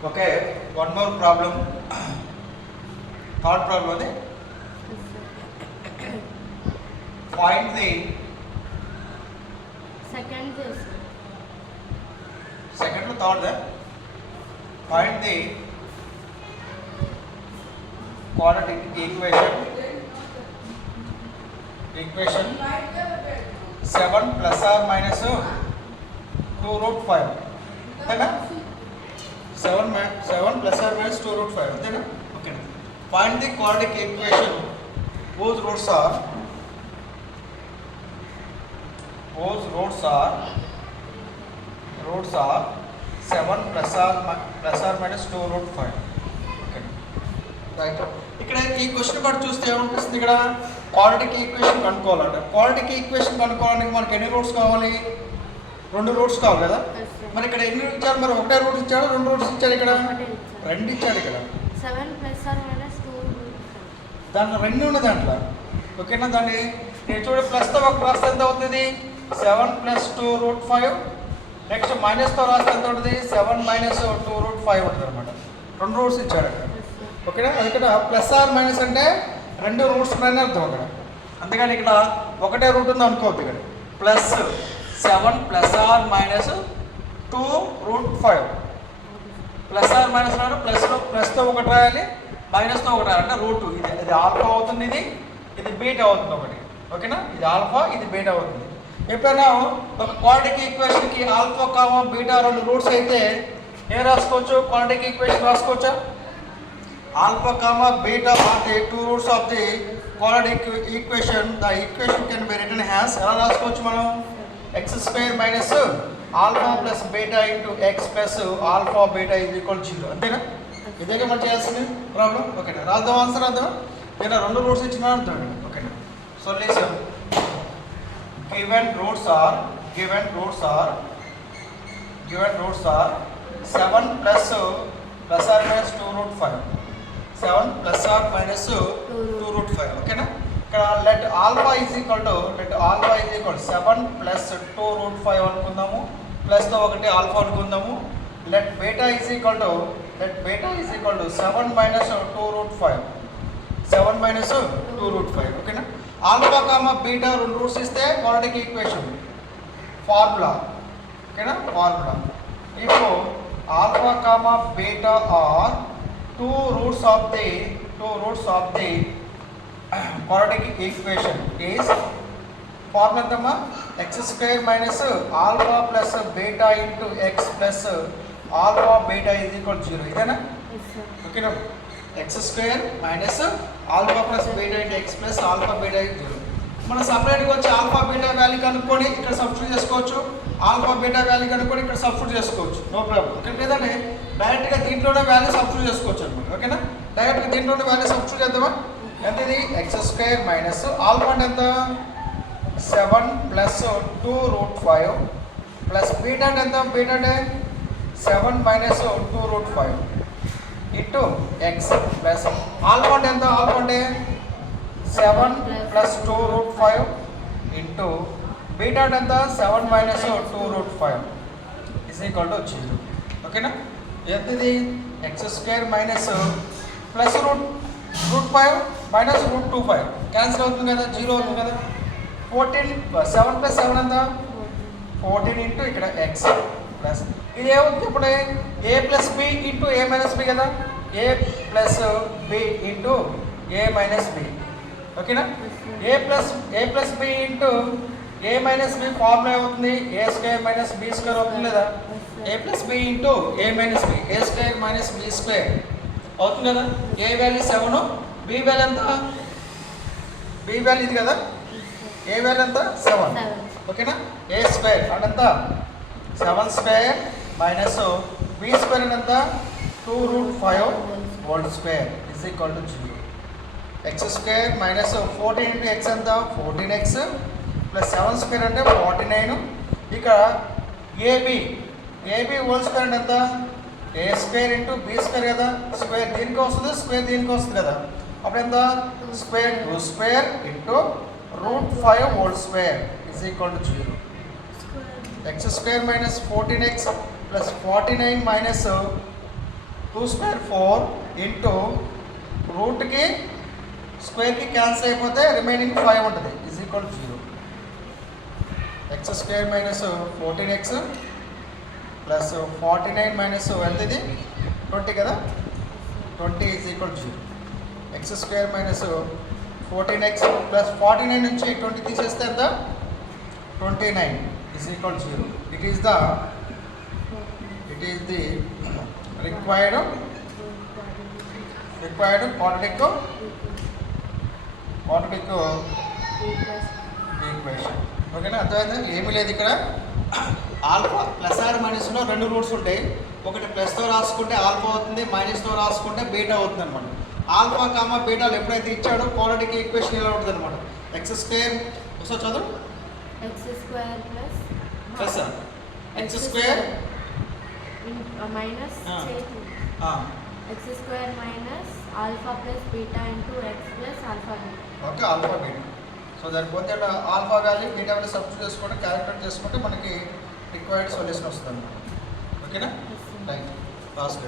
Okay, one more problem. Third problem is find the second to third. Find the quadratic equation 7 plus or minus 2 root 5. అంతేనా 7 plus or minus 2 root 5 అంతేనా okay find the quadratic equation whose roots are 7 plus or minus 2 root 5 okay right ఇక్కడ ఈ question బట్టి చూస్తే ఏమనిపిస్తుంది ఇక్కడ quadratic equation కనుక్కోవాలంట quadratic equation కనుక్కోవడానికి మనకి ఎన్ని రూట్స్ కావాలి 2 రూట్స్ కావాలి కదా మరి ఇక్కడ ఎన్ని ఇచ్చాడు మరి ఒకటే రూట్ ఇచ్చాడు 2 రూట్స్ ఇచ్చాడు ఇక్కడ 2 ఇచ్చాడు ఇక్కడ 7 plus or minus 2 దాంట్లో 2 ఉన్నది దాంట్లో ఓకేనా దాన్ని నేను చూడ ప్లస్తో ఒక రాస్తే ఎంత అవుతుంది 7 plus 2 root 5 నెక్స్ట్ మైనస్తో రాస్తే ఎంత ఉంటుంది 7 minus 2 root 5 ఉంటుంది అనమాట 2 రూట్స్ ఇచ్చాడు అక్కడ ఓకేనా అది ఇక్కడ ప్లస్ ఆర్ మైనస్ అంటే 2 రూట్స్ ఉన్నాయని అర్థం అక్కడ అందుకని ఇక్కడ ఒకటే రూట్ ఉంది అనుకోవద్దు ఇక్కడ plus 7 plus or minus 2 root 5 plus or minus ప్లస్తో ఒకటి రాయాలి మైనస్తో ఒకటి రాయాలి అంటే రూట్ ఇది ఆల్ఫా అవుతుంది ఇది బీటా అవుతుంది ఒకటి ఓకేనా ఇది ఆల్ఫా ఇది బీటా అవుతుంది ఎప్పుడైనా ఒక క్వాడ్రాటిక్ ఈక్వేషన్కి ఆల్ఫా కామా బీటా 2 రూట్స్ అయితే ఏం రాసుకోవచ్చు క్వాడ్రాటిక్ ఈక్వేషన్ రాసుకోవచ్చా alpha comma beta are the 2 roots of the quadratic equation the equation can be written as ఎలా రాసుకోవచ్చు మనం x² minus alpha plus beta into X plus alpha beta is equal 0 అంతేనా ఇదే మనం చేయాల్సింది ప్రాబ్లం ఓకేనా రాద్దాం ఆన్సర్ రాద్దాం నేను 2 రూట్స్ ఇచ్చినా అర్థం ఓకేనా solution given roots are 7 plus or minus 2 root 5 7 plus or minus 2 root 5 ఓకేనా ఇక్కడ let alpha is equal to 7 plus 2 root 5 అనుకుందాము ప్లస్ తో ఒకటి ఆల్ఫా అనుకుందాము let beta is equal to 7 minus 2 root 5 7 minus 2 root 5 ఓకేనా ఆల్ఫా కామా బీటా 2 రూట్స్ ఇస్తే quadratic equation formula ఓకేనా formula ఇప్పుడు alpha comma beta are 2 roots of the quadratic equation is formula ఎంతమ్మా x² minus alpha plus beta into X plus alpha beta is equal 0 ఇదేనా ఓకేనా x² minus alpha plus beta into X plus alpha beta is 0 మనం సపరేట్గా వచ్చి alpha beta value కనుక్కొని ఇక్కడ substitute చేసుకోవచ్చు alpha beta value కనుక్కొని ఇక్కడ సబ్స్టిట్యూట్ చేసుకోవచ్చు నో ప్రాబ్లం ఇక్కడ లేదంటే డైరెక్ట్గా దీంట్లోనే వాల్యూ సబ్స్టిట్యూట్ చేసుకోవచ్చు అనమాట ఓకేనా డైరెక్ట్గా దీంట్లోనే వాల్యూ సబ్స్టిట్యూట్ చేద్దామా ఎంత ఇది x² మైనస్ ఆల్ఫా అంటే ఎంత 7 ప్లస్ 2 రూట్ 5 ప్లస్ బీటా అంటే ఎంత బీటా అంటే 7 minus 2 root 5 into X plus alpha అంటే ఎంత ఆల్ఫా అంటే 7 ప్లస్ 2 రూట్ 5 ఇంటూ బీటా అంటే ఎంత 7 minus 2 root 5 is equal to 0 ఓకేనా ఎంత ఇది x² minus plus root 5 minus root 25 cancel అవుతుంది కదా 0 అవుతుంది కదా 14 7 ప్లస్ 7 ఎంత 14 ఇంటూ ఇక్కడ ఎక్స్ ప్లస్ ఇది ఏమవుతుంది ఇప్పుడు A plus B into A minus B కదా A plus B into A minus B ఓకేనా A plus B into A minus B formula ఏమవుతుంది a² మైనస్ b² అవుతుంది లేదా A plus B into A minus B a² minus b² అవుతుంది కదా A value 7 B value ఎంత B value ఇది కదా A value ఎంత 7 ఓకేనా a² అంటే ఎంత 7² మైనస్ b² ఎంత 2 root 5 whole square is equal to 0 x² minus 14 into X ఎంత 14x ప్లస్ 7² అంటే 49 ఇక ఏబి హోల్ స్క్వేర్ ఎంత a² ఇంటూ b² కదా స్క్వేర్ దీనికి వస్తుంది స్క్వేర్ దీనికి వస్తుంది కదా అప్పుడు ఎంత square 2² into root 5 whole square is equal to 0 x² minus 14x plus 49 minus 2 square 4 into రూట్కి స్క్వేర్కి క్యాన్సిల్ అయిపోతే రిమైనింగ్ 5 ఉంటుంది is equal 0. X square minus 14x plus 49 minus ఎంత ఇది 20 కదా, 20 is equal 0. X square minus 14x plus 49 నుంచి 20 తీసేస్తే ఎంత 29 is equal 0. It is the required quadratic equation. ఓకేనా, అర్థమైందా? ఏమీ లేదు ఇక్కడ. ఆల్ఫా ప్లస్ ఆర్ మైనస్లో 2 రూట్స్ ఉంటాయి. ఒకటి ప్లస్తో రాసుకుంటే ఆల్ఫా అవుతుంది, మైనస్తో రాసుకుంటే బీటా అవుతుంది అనమాట. ఆల్ఫా కామా బీటాలు ఎప్పుడైతే ఇచ్చాడో క్వాడ్రాటిక్ ఈక్వేషన్ ఇలా ఉంటుంది అనమాట. ఎక్స్ స్క్వేర్ ఒకసారి చదువు. X square plus plus X square minus X square minus alpha plus beta into X plus alpha beta. Okay, alpha beta. So దాని పోతే alpha value beta value substitute చేసుకుంటే calculate చేసుకుంటే మనకి రిక్వైర్డ్ సొల్యూషన్ వస్తుంది. ఓకేనా, thank you. Last